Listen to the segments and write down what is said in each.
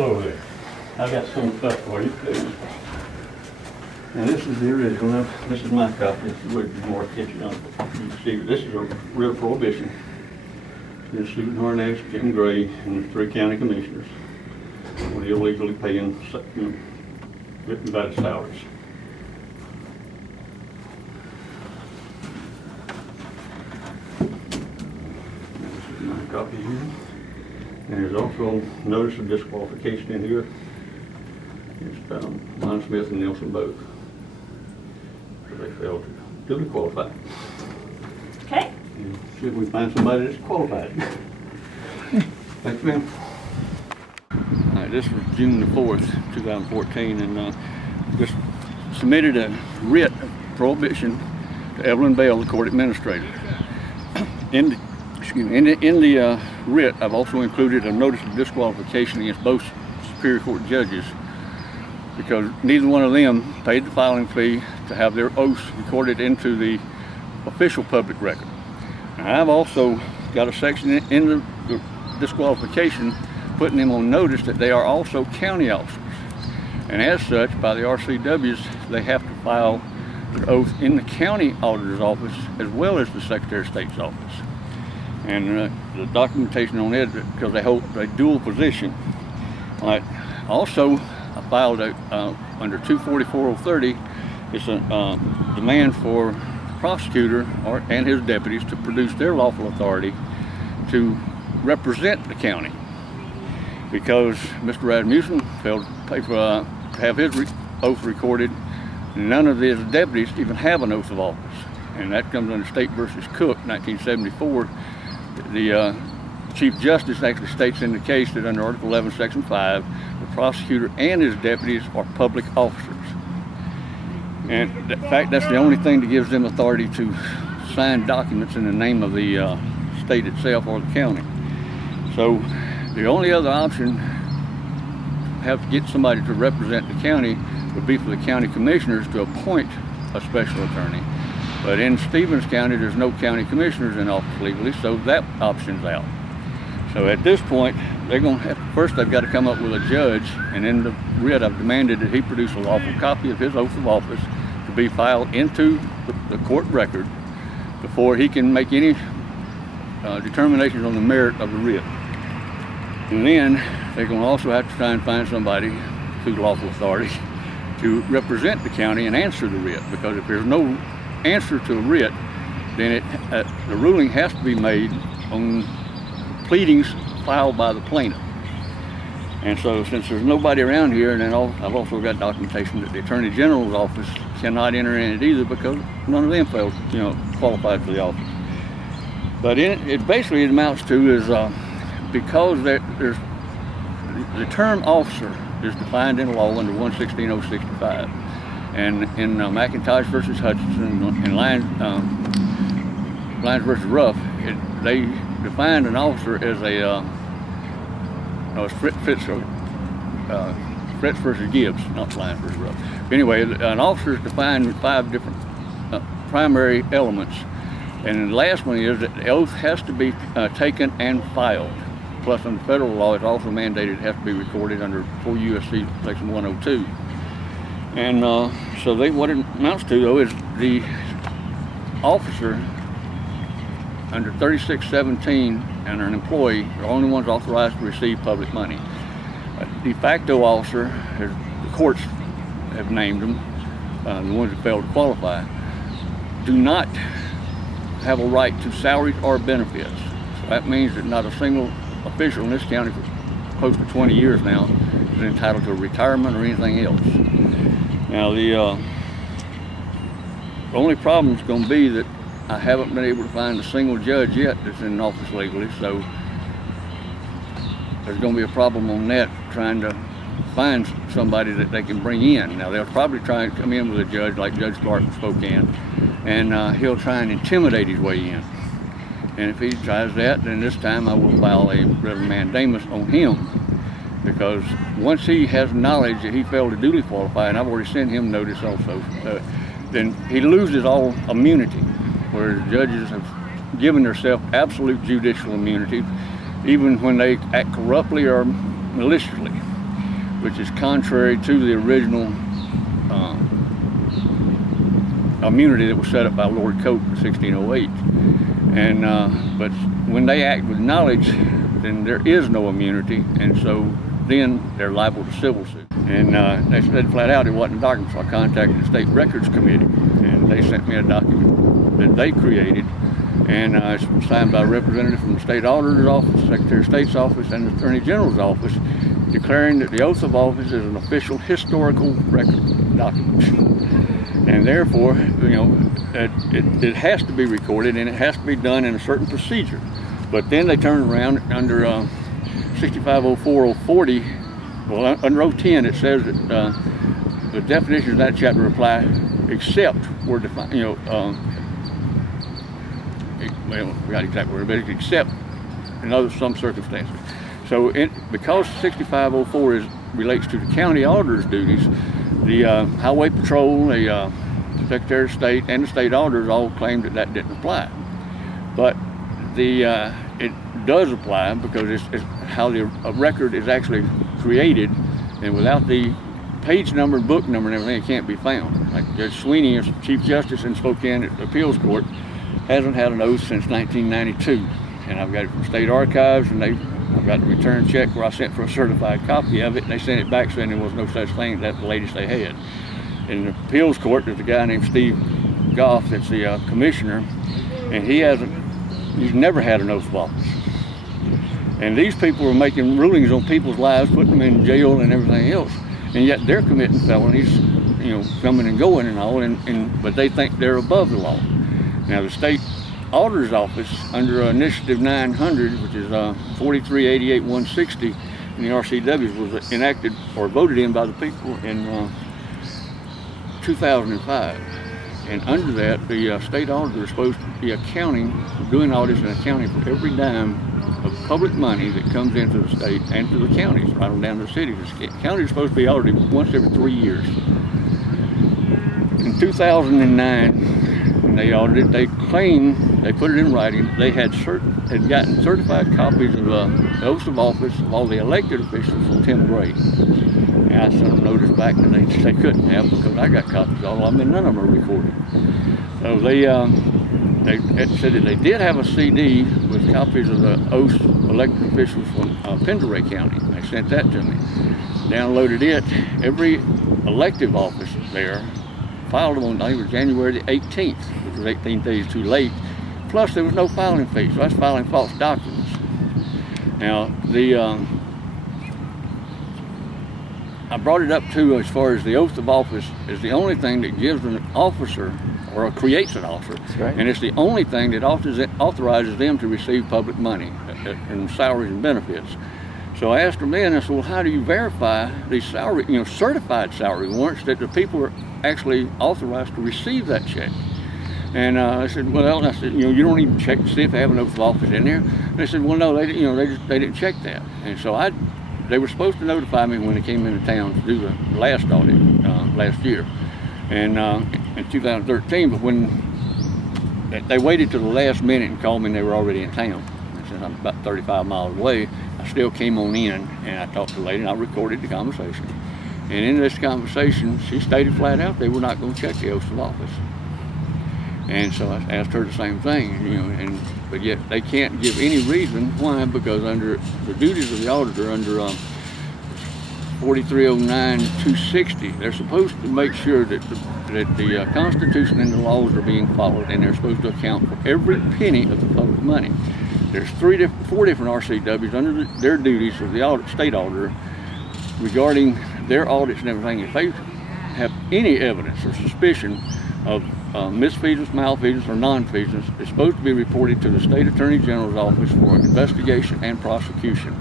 Hello there. I've got some stuff for you, please. And this is the original. This is my copy. If you would be more kitchen on it. You can see this is a Writ of Prohibition. This is Harnasch, Jim Gray, and the 3 county commissioners for illegally paying invalid salaries. This is my copy here. And there's also notice of disqualification in here. It's Lon Smith and Nelson both. So they failed to duly qualify. Okay. And should we find somebody that's qualified? Thanks, ma'am. All right, this was June the 4th, 2014, and just submitted a writ of prohibition to Evelyn Bell, the court administrator. In the writ, I've also included a notice of disqualification against both Superior Court judges because neither one of them paid the filing fee to have their oaths recorded into the official public record. Now, I've also got a section in the disqualification putting them on notice that they are also county officers. And as such, by the RCWs, they have to file their oath in the county auditor's office as well as the Secretary of State's office. And the documentation on it, because they hold a dual position. Right. Also, I filed under 244-030, it's a demand for the prosecutor and his deputies to produce their lawful authority to represent the county, because Mr. Rasmussen failed to pay for to have his oath recorded. None of his deputies even have an oath of office, and that comes under State versus Cook, 1974. The Chief Justice actually states in the case that under Article 11, Section 5, the prosecutor and his deputies are public officers. And in fact, that's the only thing that gives them authority to sign documents in the name of the state itself or the county. So the only other option to have to get somebody to represent the county would be for the county commissioners to appoint a special attorney. But in Stevens County, there's no county commissioners in office legally, so that option's out. So at this point, they're going to have to, first they've got to come up with a judge, and in the writ I've demanded that he produce a lawful copy of his oath of office to be filed into the court record before he can make any determinations on the merit of the writ. And then they're going to also have to try and find somebody through lawful authority to represent the county and answer the writ, because if there's no answer to a writ, then the ruling has to be made on pleadings filed by the plaintiff. And so since there's nobody around here, and then I've also got documentation that the Attorney General's office cannot enter in it either because none of them failed, qualified for the office. But it basically amounts to is because there's the term officer is defined in law under 116.065. And in McIntosh versus Hutchinson and Lyons versus Ruff, they defined an officer as Fritz versus Gibbs, not Lyons versus Ruff. But anyway, an officer is defined with 5 different primary elements. And the last one is that the oath has to be taken and filed. Plus, under federal law, it's also mandated it has to be recorded under 4 U.S.C. Section 102. And so what it amounts to, though, is the officer under 3617 and an employee are the only ones authorized to receive public money. A de facto officer, as the courts have named them, the ones that failed to qualify, do not have a right to salaries or benefits. So that means that not a single official in this county for close to 20 years now is entitled to a retirement or anything else. Now the only problem is going to be that I haven't been able to find a single judge yet that's in office legally, so there's going to be a problem on that, trying to find somebody that they can bring in. Now they'll probably try and come in with a judge like Judge Clark in Spokane, and he'll try and intimidate his way in. And if he tries that, then this time I will file a writ of Mandamus on him, because once he has knowledge that he failed to duly qualify, and I've already sent him notice also, then he loses all immunity, whereas judges have given themselves absolute judicial immunity, even when they act corruptly or maliciously. which is contrary to the original immunity that was set up by Lord Coke in 1608. And but when they act with knowledge, then there is no immunity, and so then they're liable to civil suit. And they said flat out it wasn't a document, so I contacted the State Records Committee, and they sent me a document that they created, and it's signed by a representative from the State Auditor's Office, Secretary of State's Office, and the Attorney General's Office, declaring that the oath of office is an official historical record document. And therefore, you know, it has to be recorded, and it has to be done in a certain procedure. But then they turn around under 6504-040, well, under 010, it says that the definitions of that chapter apply except were defined, you know, well, we got exact word, but except in some circumstances. So because 6504 relates to the county auditor's duties, the Highway Patrol, the Secretary of State, and the state auditors all claimed that that didn't apply. But it does apply because it's how a record is actually created, and without the page number, book number, and everything, it can't be found. Like Judge Sweeney, as Chief Justice in Spokane Appeals Court, hasn't had an oath since 1992, and I've got it from State Archives, and I've got the return check where I sent for a certified copy of it, and they sent it back saying there was no such thing. That's the latest they had. In the appeals court, there's a guy named Steve Goff that's the commissioner, and he's never had an oath of office. And these people are making rulings on people's lives, putting them in jail and everything else, and yet they're committing felonies, you know, coming and going and all, but they think they're above the law. Now the State Auditor's Office, under Initiative 900, which is 4388-160 in the RCWs, was enacted or voted in by the people in 2005. And under that, the state auditor is supposed to be doing audits and accounting for every dime of public money that comes into the state and to the counties, right on down to the cities. The county is supposed to be audited once every 3 years. In 2009, when they audited, they claimed, they put it in writing, they had gotten certified copies of the oaths of office of all the elected officials from Tim Gray. And I sent them notice back, and they couldn't have, because I got copies of all of them, and none of them are recorded. So they said that they did have a CD with copies of the oaths of elected officials from Penderay County. They sent that to me. Downloaded it. Every elective office there filed them on, I think it was January the 18th, which was 18 days too late. Plus, there was no filing fee, so that's filing false documents. Now, I brought it up too, as far as the oath of office is the only thing that gives an officer, or creates an officer, right, and it's the only thing that authorizes them to receive public money and salaries and benefits. So I asked them then, I said, well, how do you verify these certified salary warrants that the people are actually authorized to receive that check? And I said, well, you don't even check to see if they have an oath of office in there. And they said, well, no, they didn't check that. And so they were supposed to notify me when they came into town to do the last audit last year, and in 2013. But when they waited till the last minute and called me, and they were already in town. And since I'm about 35 miles away, I still came on in, and I talked to the lady, and I recorded the conversation. And in this conversation, she stated flat out they were not going to check the oath of office. And so I asked her the same thing, but yet they can't give any reason why, because under the duties of the auditor, under 4309-260, they're supposed to make sure that the Constitution and the laws are being followed, and they're supposed to account for every penny of the public money. There's four different RCWs under their duties of the state auditor regarding their audits and everything. If they have any evidence or suspicion of misfeasance, malfeasance, or non-feasance, it's supposed to be reported to the State Attorney General's office for investigation and prosecution.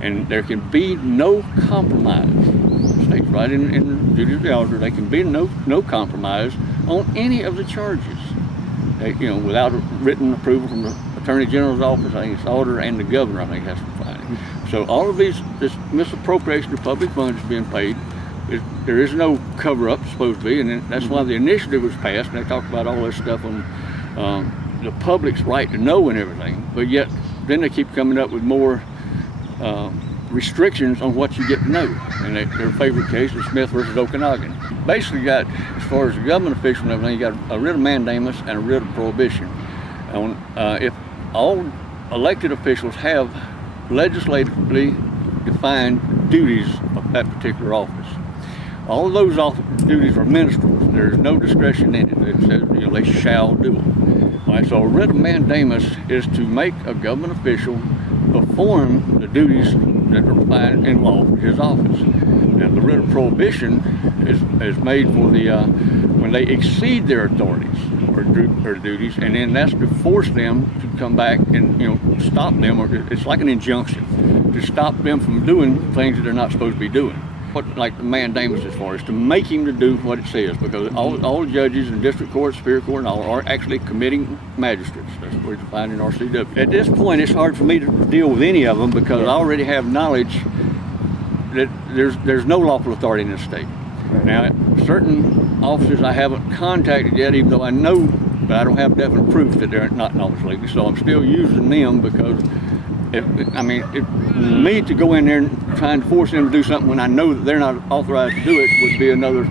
And there can be no compromise. It states right in the duty of the auditor, there can be no compromise on any of the charges. Without a written approval from the Attorney General's office, I think it's the auditor and the governor, I think, has to find it. So all of this misappropriation of public funds is being paid. There is no cover-up, supposed to be, and that's why the initiative was passed, and they talked about all this stuff on the public's right to know and everything, but yet then they keep coming up with more restrictions on what you get to know. And their favorite case is Smith versus Okanagan. Basically got, as far as the government official and everything, you got a writ of mandamus and a writ of prohibition. If all elected officials have legislatively defined duties of that particular office, all of those duties are ministerial. There's no discretion in it. It says, you know, they shall do it. All right, so a writ of mandamus is to make a government official perform the duties that are defined in law for his office. Now, the writ of prohibition is made for the when they exceed their authorities or duties, and then that's to force them to come back and, you know, stop them, or it's like an injunction to stop them from doing things that they're not supposed to be doing. What, like the mandamus as far as to make him to do what it says, because all judges in district court, superior court, and all are actually committing magistrates. That's where it's defined in RCW. At this point, it's hard for me to deal with any of them because I already have knowledge that there's no lawful authority in this state. Now, certain officers I haven't contacted yet, even though I know, but I don't have definite proof that they're not in office legally. So I'm still using them because, me to go in there and try and force them to do something when I know that they're not authorized to do it would be another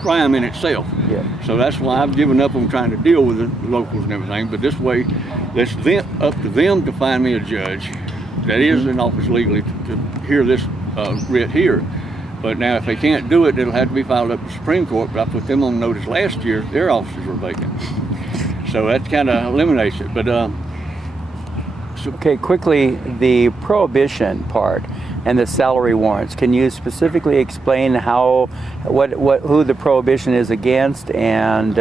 crime in itself. Yeah. So that's why I've given up on trying to deal with the locals and everything. But this way, it's up to them to find me a judge that is in office legally to hear this writ here. But now, if they can't do it, it'll have to be filed up to the Supreme Court. But I put them on notice last year; their offices were vacant. So that kind of eliminates it. But okay, quickly, the prohibition part and the salary warrants. Can you specifically explain who the prohibition is against and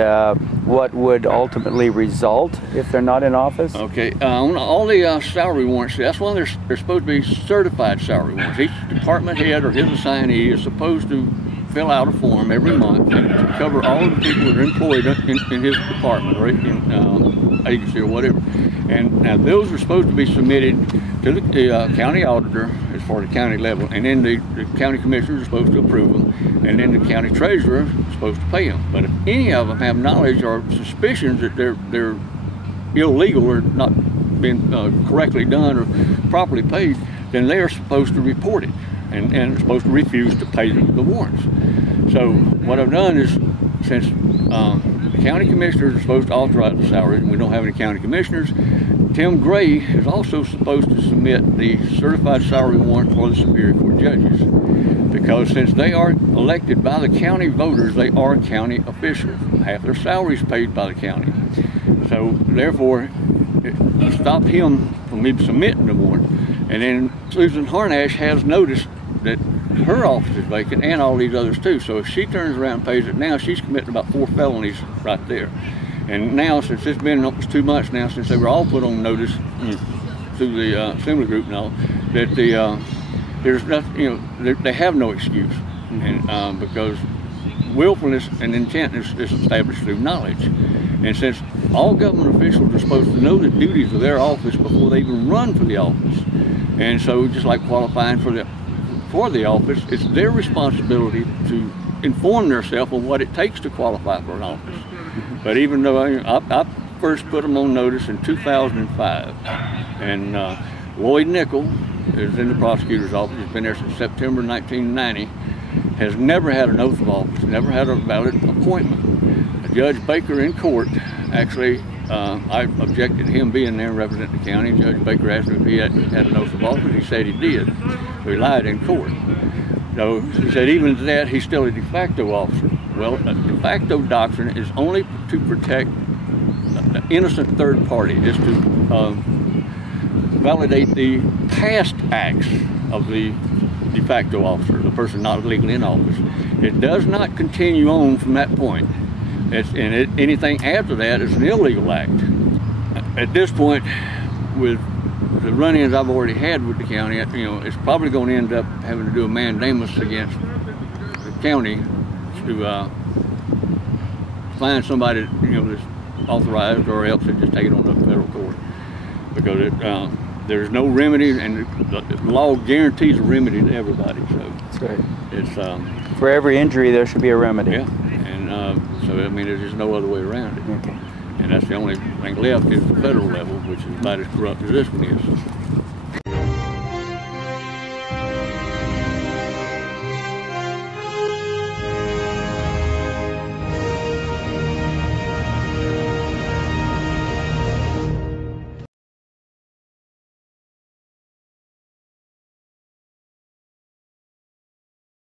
what would ultimately result if they're not in office? Okay, on all the salary warrants, that's why they're supposed to be certified salary warrants. Each department head or his assignee is supposed to fill out a form every month to cover all of the people that are employed in his department or in agency or whatever. And now those are supposed to be submitted to the county auditor as far as the county level, and then the county commissioners are supposed to approve them, and then the county treasurer is supposed to pay them. But if any of them have knowledge or suspicions that they're illegal or not being correctly done or properly paid, then they are supposed to report it and supposed to refuse to pay the warrants. So what I've done is, since the county commissioners are supposed to authorize the salaries, and we don't have any county commissioners, Tim Gray is also supposed to submit the certified salary warrant for the Superior Court judges, because since they are elected by the county voters, they are county officials. Half their salary is paid by the county. So therefore, it stopped him from even submitting the warrant. And then Susan Harnasch has noticed that her office is vacant and all these others too. So if she turns around and pays it now, she's committing about 4 felonies right there. And now, since it's been almost 2 months now since they were all put on notice through the assembly group and all, that there's nothing, they have no excuse, and because willfulness and intent is established through knowledge. And since all government officials are supposed to know the duties of their office before they even run for the office, and so just like qualifying for the office, it's their responsibility to inform themselves on what it takes to qualify for an office. But even though I first put them on notice in 2005, and Lloyd Nickel is in the prosecutor's office, he's been there since September 1990, has never had an oath of office, never had a valid appointment. Judge Baker in court, actually, I objected to him being there and representing the county. Judge Baker asked him if he had an oath of office. He said he did, so he lied in court. So he said even that, he's still a de facto officer. Well, a de facto doctrine is only to protect the innocent third party, is to validate the past acts of the de facto officer, the person not legally in office. It does not continue on from that point. Anything after that is an illegal act. At this point, with the run-ins I've already had with the county, it's probably going to end up having to do a mandamus against the county to find somebody that's authorized, or else they just take it on to federal court, because there's no remedy, and the law guarantees a remedy to everybody. So that's right. It's for every injury there should be a remedy. Yeah, and so there's just no other way around it. Okay. And that's the only thing left is the federal level, which is about as corrupt as this one is.